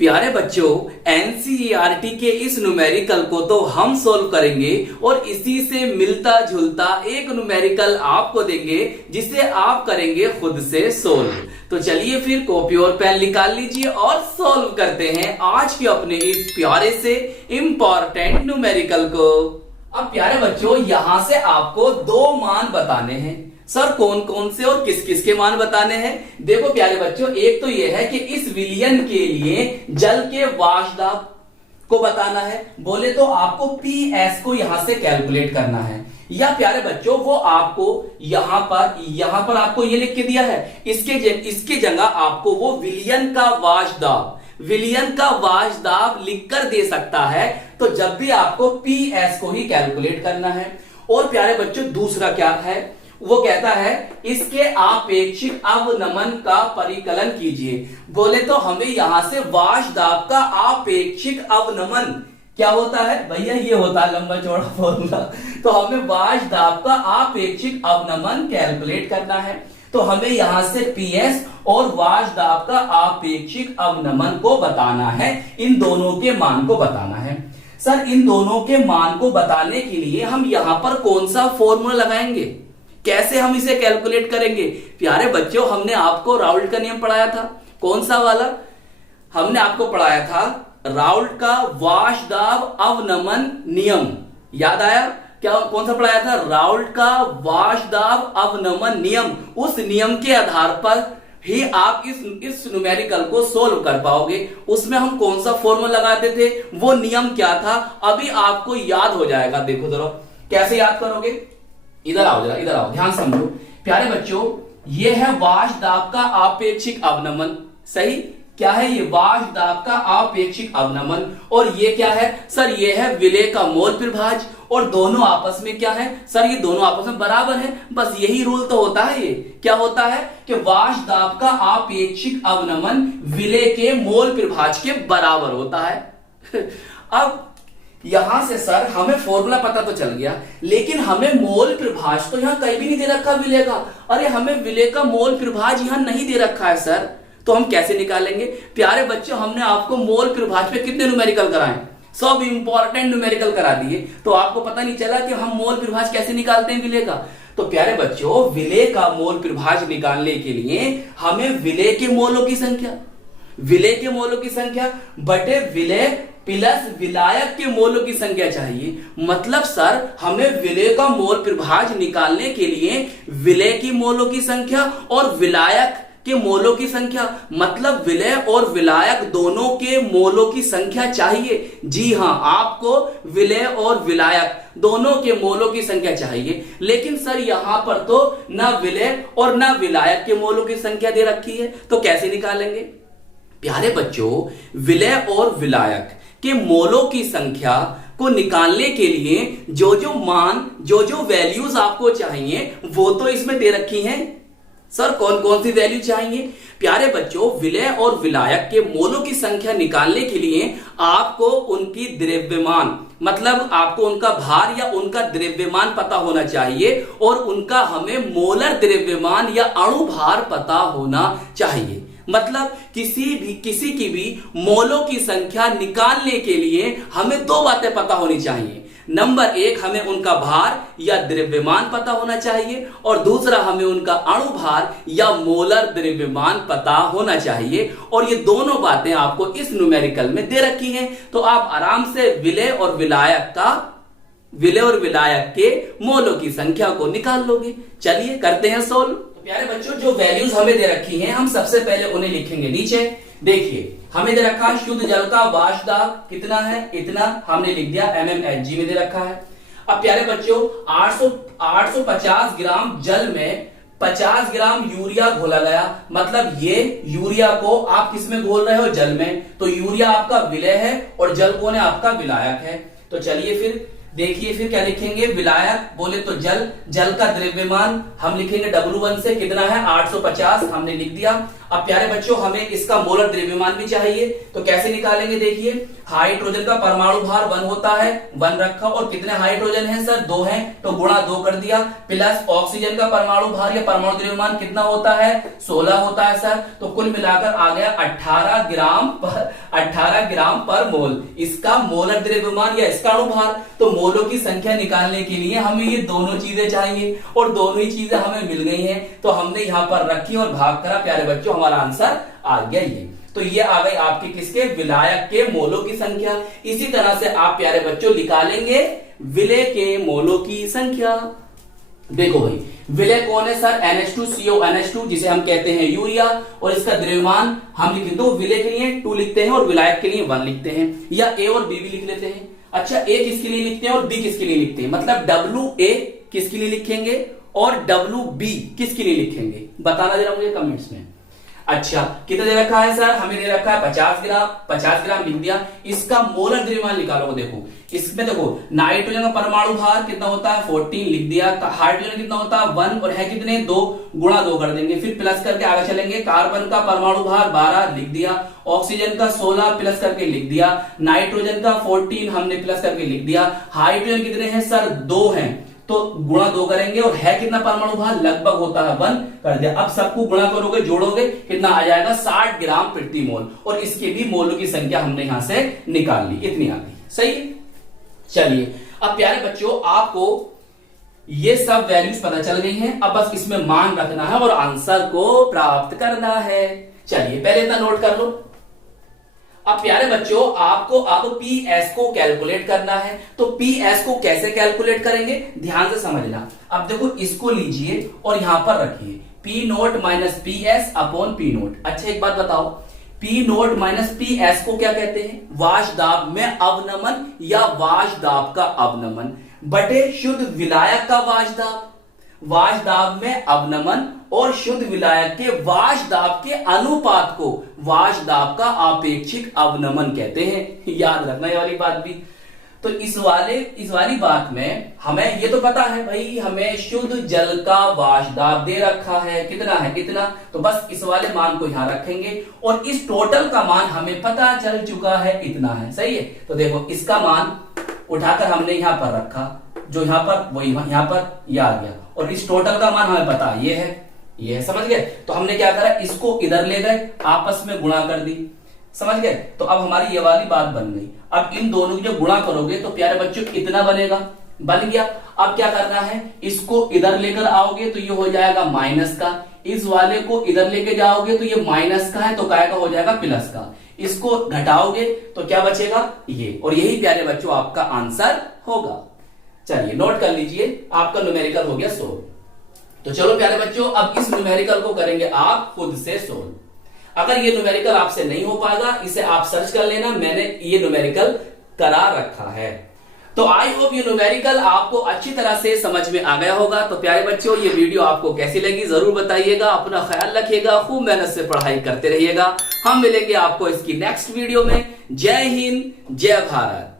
प्यारे बच्चों, एनसीईआरटी के इस न्यूमेरिकल को तो हम सोल्व करेंगे और इसी से मिलता जुलता एक न्यूमेरिकल आपको देंगे जिसे आप करेंगे खुद से सोल्व। तो चलिए फिर कॉपी और पेन निकाल लीजिए और सोल्व करते हैं आज के अपने इस प्यारे से इंपॉर्टेंट न्यूमेरिकल को। अब प्यारे बच्चों, यहां से आपको दो मान बताने हैं। सर कौन कौन से और किस किस के मान बताने हैं? देखो प्यारे बच्चों, एक तो यह है कि इस विलयन के लिए जल के वाष्प दाब को बताना है। बोले तो आपको पीएस को यहां से कैलकुलेट करना है, या प्यारे बच्चों वो आपको यहां पर आपको ये लिख के दिया है, इसके जगह आपको वो विलयन का वाष्प दाब लिखकर दे सकता है। तो जब भी आपको पीएस को ही कैलकुलेट करना है। और प्यारे बच्चों दूसरा क्या है, वो कहता है इसके आपेक्षिक अवनमन का परिकलन कीजिए। बोले तो हमें यहां से वाष्प दाब का आपेक्षिक अवनमन क्या होता है भैया, ये होता है लंबा चौड़ा फॉर्मूला। तो हमें वाष्प दाब का आपेक्षिक अवनमन कैलकुलेट करना है। तो हमें यहां से पीएस और वाष्प दाब का आपेक्षिक अवनमन को बताना है, इन दोनों के मान को बताना है। सर इन दोनों के मान को बताने के लिए हम यहां पर कौन सा फॉर्मूला लगाएंगे, कैसे हम इसे कैलकुलेट करेंगे? प्यारे बच्चों, हमने आपको राउल्ट का नियम पढ़ाया था। कौन सा वाला? हमने आपको पढ़ाया था राउल्ट का वाष्प दाब अवनमन नियम। याद आया क्या? कौन सा पढ़ाया था? राउल्ट का वाष्प दाब अवनमन नियम। उस नियम के आधार पर ही आप इस न्यूमेरिकल को सोल्व कर पाओगे। उसमें हम कौन सा फॉर्मूला लगाते थे, वो नियम क्या था, अभी आपको याद हो जाएगा। देखो जरा कैसे याद करोगे। इधर आओ जरा, इधर आओ, ध्यान समझो। प्यारे बच्चों, ये है वाष्प दाब का आपेक्षिक अवनमन। सही क्या है ये? वाष्प दाब का आपेक्षिक अवनमन। और ये क्या है? सर ये है विलेय का मोल प्रभाज। और दोनों आपस में क्या है? सर ये दोनों आपस में बराबर है। बस यही रूल तो होता है। ये क्या होता है कि वाष्प दाब का आपेक्षिक अवनमन विलेय के मोल प्रभाज के बराबर होता है। अब यहां से सर हमें फॉर्मूला पता तो चल गया, लेकिन हमें मोल प्रभाज तो यहां कहीं भी नहीं दे रखा विलेय का। अरे हमें विलेय का मोल प्रभाज यहां नहीं दे रखा है सर, तो हम कैसे निकालेंगे? प्यारे बच्चों, हमने आपको मोल प्रभाज पे कितने न्यूमेरिकल कराए? सब इंपॉर्टेंट न्यूमेरिकल करा दिए, तो आपको पता नहीं चला कि हम मोल प्रभाज कैसे निकालते हैं विलेय का। तो प्यारे बच्चों, विलेय का मोल प्रभाज निकालने के लिए हमें विलेय के मोलों की संख्या बटे विलेय प्लस विलायक के मोलों की संख्या चाहिए। मतलब सर हमें विलेय का मोल प्रभाज निकालने के लिए विलेय की मोलों की संख्या और विलायक के मोलों की संख्या, मतलब विलेय और विलायक दोनों के मोलों की संख्या चाहिए। जी हां, आपको विलेय और विलायक दोनों के मोलों की संख्या चाहिए। लेकिन सर यहां पर तो ना विलेय और ना विलायक के मोलों की संख्या दे रखी है, तो कैसे निकालेंगे? प्यारे बच्चों, विलेय और विलायक के मोलों की संख्या को निकालने के लिए जो जो वैल्यूज आपको चाहिए वो तो इसमें दे रखी हैं। सर कौन कौन सी वैल्यू चाहिए? प्यारे बच्चों, विलेय और विलायक के मोलों की संख्या निकालने के लिए आपको उनकी द्रव्यमान, मतलब आपको उनका भार या उनका द्रव्यमान पता होना चाहिए, और उनका हमें मोलर द्रव्यमान या अणु भार पता होना चाहिए। मतलब किसी की भी मोलों की संख्या निकालने के लिए हमें दो बातें पता होनी चाहिए। नंबर एक, हमें उनका भार या द्रव्यमान पता होना चाहिए, और दूसरा हमें उनका अणु भार या मोलर द्रव्यमान पता होना चाहिए। और ये दोनों बातें आपको इस न्यूमेरिकल में दे रखी हैं, तो आप आराम से विलेय और विलायक के मोलों की संख्या को निकाल लोगे। चलिए करते हैं सोल्व। प्यारे बच्चों, जो वैल्यूज हमें दे रखी हैं हम सबसे पहले उन्हें लिखेंगे नीचे। देखिए हमें दे रखा है शुद्ध जल का वाष्प दाब कितना है, इतना हमने लिख दिया, mmHg में दे रखा है। अब प्यारे बच्चों, 850 ग्राम जल में 50 ग्राम यूरिया घोला गया। मतलब ये यूरिया को आप किस में घोल रहे हो? जल में। तो यूरिया आपका विलेय है और जल कौन है? आपका विलायक है। तो चलिए फिर देखिए, फिर क्या लिखेंगे? विलायक बोले तो जल का द्रव्यमान हम लिखेंगे W1 से कितना है? 850 हमने लिख दिया। अब प्यारे बच्चों, हमें इसका मोलर द्रव्यमान भी चाहिए, तो कैसे निकालेंगे? देखिए, हाइड्रोजन का परमाणु भार 1 होता है, 1 रखा, और कितने हाइड्रोजन हैं सर? 2 हैं, तो गुणा 2 कर दिया, प्लस ऑक्सीजन का परमाणु भार या परमाणु द्रव्यमान कितना होता है? 16 होता है सर। तो कुल मिलाकर आ गया 18 ग्राम 18 ग्राम पर मोल। इसका मोलर द्रव्यमान या इसका अणुभार। तो मोलों की संख्या निकालने के लिए हमें ये दोनों चीजें चाहिए और दोनों ही चीजें हमें मिल गई हैं, तो हमने यहां पर रखी और भाग करा। प्यारे बच्चों हमारा आंसर आ गया ये। तो ये आ गई आपके किसके, विलायक के मोलों की संख्या। इसी तरह से आप प्यारे बच्चों निकालेंगे विलय के मोलों की संख्या। देखो भाई, विलय कौन है सर, NH2CO NH2 जिसे हम कहते हैं यूरिया, और इसका द्रव्यमान हम लिख दो, विलय के लिए 2 लिखते हैं और विलायक के लिए 1 लिखते हैं, या A और B भी लिख लेते हैं। अच्छा, A किसके लिए लिखते हैं और B किसके लिए लिखते हैं, मतलब WA किसके लिए लिखेंगे और WB किसके लिए लिखेंगे, बताना जरा मुझे कमेंट्स में। अच्छा, कितना दे रखा है सर, हमें दे रखा है 50 ग्राम। 50 ग्राम लिख दिया। इसका मोलर द्रव्यमान निकालो। देखो इसमें देखो नाइट्रोजन का परमाणु भार कितना होता है 14 लिख दिया, हाइड्रोजन कितना होता है 1 और है कितने 2, गुणा 2 कर देंगे, फिर प्लस करके आगे चलेंगे। कार्बन का परमाणु भार 12 लिख दिया, ऑक्सीजन का 16 प्लस करके लिख दिया, नाइट्रोजन का 14 हमने प्लस करके लिख दिया, हाइड्रोजन कितने हैं सर 2 हैं, तो गुणा 2 करेंगे और है कितना परमाणु भार लगभग होता है 1 कर दिया। अब सबको गुणा करोगे जोड़ोगे कितना आ जाएगा 60 ग्राम प्रति मोल, और इसके भी मोलों की संख्या हमने यहां से निकाल ली, इतनी आ गई। सही है, चलिए अब प्यारे बच्चों आपको ये सब वैल्यूज पता चल गई हैं, अब बस इसमें मान रखना है और आंसर को प्राप्त करना है। चलिए पहले इतना नोट कर लो। अब प्यारे बच्चों आपको अब PS को कैलकुलेट करना है, तो PS को कैसे कैलकुलेट करेंगे ध्यान से समझना। अब देखो इसको लीजिए और यहां पर रखिए P0 minus PS upon P0। अच्छा एक बात बताओ, P0 माइनस PS को क्या कहते हैं, वाष्पदाब में अवनमन या वाष्पदाब का अवनमन बटे शुद्ध विलायक का वाष्पदाब। वाष्पदाब में अवनमन और शुद्ध विलायक के वाष्पदाब के अनुपात को वाष्पदाब का आपेक्षिक अवनमन कहते हैं। याद रखना ये वाली बात भी। तो इस वाली बात में हमें ये तो पता है भाई, हमें शुद्ध जल का वाष्पदाब दे रखा है, कितना है इतना, तो बस इस वाले मान को यहां रखेंगे और इस टोटल का मान हमें पता चल चुका है इतना है। सही है, तो देखो इसका मान उठाकर हमने यहां पर रखा, जो यहां पर वही यहां पर यह आ गया, और इस टोटल का मान हमें पता ये है, समझ गए। तो हमने क्या करा, इसको इधर ले गए, आपस में गुणा कर दी, समझ गए। तो अब हमारी ये वाली बात बन गई। अब इन दोनों की जो गुणा करोगे तो प्यारे बच्चों इतना बनेगा, बन गया। अब क्या करना है, इसको इधर लेकर आओगे तो ये हो जाएगा माइनस का, इस वाले को इधर लेके जाओगे तो ये माइनस का है, तो काय का हो जाएगा प्लस का, इसको घटाओगे तो क्या बचेगा ये, और यही प्यारे बच्चों आपका आंसर होगा। चलिए नोट कर लीजिए, आपका न्यूमेरिकल हो गया 16। तो चलो प्यारे बच्चों अब इस न्यूमेरिकल को करेंगे आप खुद से सोल्व। अगर ये न्यूमेरिकल आपसे नहीं हो पाएगा, इसे आप सर्च कर लेना, मैंने ये न्यूमेरिकल करा रखा है। तो आई होप ये न्यूमेरिकल आपको अच्छी तरह से समझ में आ गया होगा। तो प्यारे बच्चों ये वीडियो आपको कैसी लगी जरूर बताइएगा, अपना ख्याल रखिएगा, खूब मेहनत से पढ़ाई करते रहिएगा। हम मिलेंगे आपको इसकी नेक्स्ट वीडियो में। जय हिंद, जय भारत।